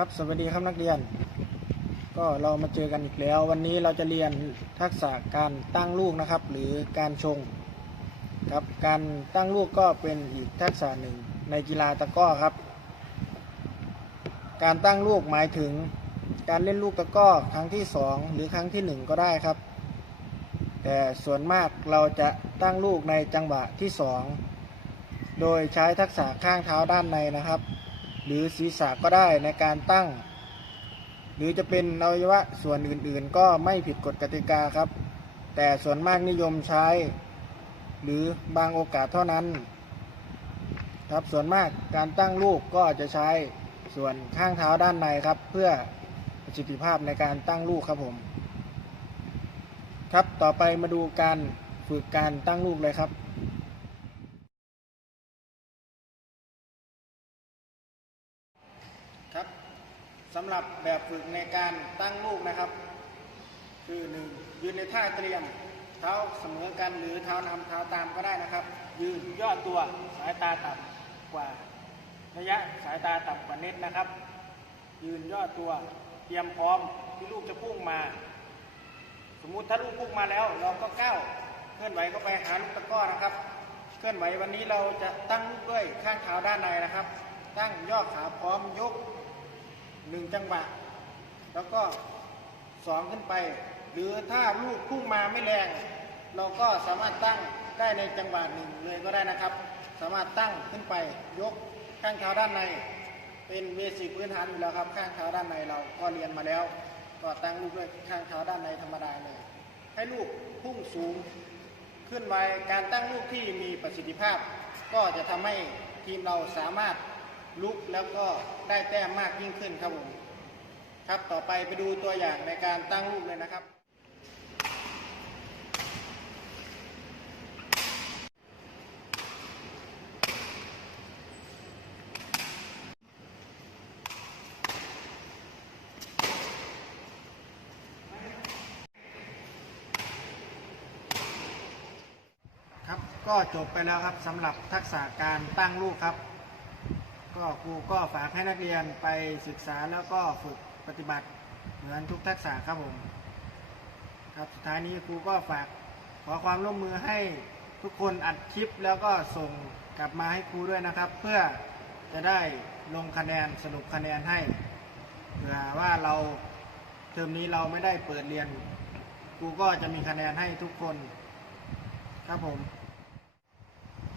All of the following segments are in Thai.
ครับสวัสดีครับนักเรียน ก็เรามาเจอกันอีกแล้ว วันนี้เราจะเรียนทักษะการตั้งลูกนะครับ หรือการชงครับการตั้งลูกก็เป็นอีกทักษะหนึ่งในกีฬาตะก้อครับ การตั้งลูกหมายถึงการเล่นลูกตะก้อครั้งที่สองหรือครั้งที่หนึ่งก็ได้ครับ แต่ส่วนมากเราจะตั้งลูกในจังหวะที่สองโดยใช้ทักษะข้างเท้าด้านในนะครับ หรือศีรษะก็ได้ในการตั้ง หรือจะเป็นอวัยวะส่วนอื่นๆ ก็ไม่ผิดกฎกติกาครับ แต่ส่วนมากนิยมใช้ หรือบางโอกาสเท่านั้น ครับส่วนมากการตั้งลูกก็จะใช้ส่วนข้างเท้าด้านในครับ เพื่อประสิทธิภาพในการตั้งลูกครับผม ครับต่อไปมาดูการฝึกการตั้งลูกเลยครับ สำหรับแบบฝึกในการตั้งลูกนะครับ คือหนึ่งยืนในท่าเตรียม เท้าเสมอกันหรือเท้านำเท้าตามก็ได้นะครับ ยืนย่อตัวสายตาต่ำกว่า ระยะสายตาต่ำกว่าเน็ตนะครับ ยืนย่อตัวเตรียมพร้อมที่ลูกจะพุ่งมา สมมุติถ้าลูกพุ่งมาแล้ว เราก็ก้าวเคลื่อนไหวเข้าไปหาลูกตะก้อนะครับ เคลื่อนไหววันนี้เราจะตั้งลูกด้วยข้างเท้าด้านในนะครับ ตั้งย่อขาพร้อมยก หนึ่งจังหวะ แล้วก็สองขึ้นไป หรือถ้าลูกพุ่งมาไม่แรง เราก็สามารถตั้งได้ในจังหวะหนึ่งเลยก็ได้นะครับ สามารถตั้งขึ้นไปยกข้างเท้าด้านใน เป็นเบสิกพื้นฐานอยู่แล้วครับ ข้างเท้าด้านในเราก็เรียนมาแล้ว ก็ตั้งลูกด้วยข้างเท้าด้านในธรรมดาเลยให้ลูกพุ่งสูงขึ้นไวการตั้งลูกที่มีประสิทธิภาพ ก็จะทำให้ทีมเราสามารถ ลุกแล้วก็ได้แต้มมากยิ่งขึ้นครับผมครับต่อไปไปดูตัวอย่างในการตั้งลูกเลยนะครับ ครับก็จบไปแล้วครับสำหรับทักษะการตั้งลูกครับ ก็ครูก็ฝากให้นักเรียนไปศึกษาแล้วก็ฝึกปฏิบัติเหมือนทุกทักษะครับผมครับสุดท้ายนี้ครูก็ฝากขอความร่วมมือให้ทุกคนอัดคลิปแล้วก็ส่งกลับมาให้ครูด้วยนะครับ เพื่อจะได้ลงคะแนนสรุปคะแนนให้เผื่อว่าเราเทอมนี้เราไม่ได้เปิดเรียนครูก็จะมีคะแนนให้ทุกคนครับผม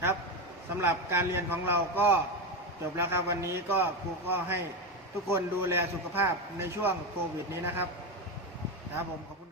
ครับสำหรับการเรียนของเราก็ จบแล้วครับวันนี้ก็ครูก็ให้ทุกคนดูแลสุขภาพในช่วงโควิดนี้นะครับนะครับผมขอบคุณ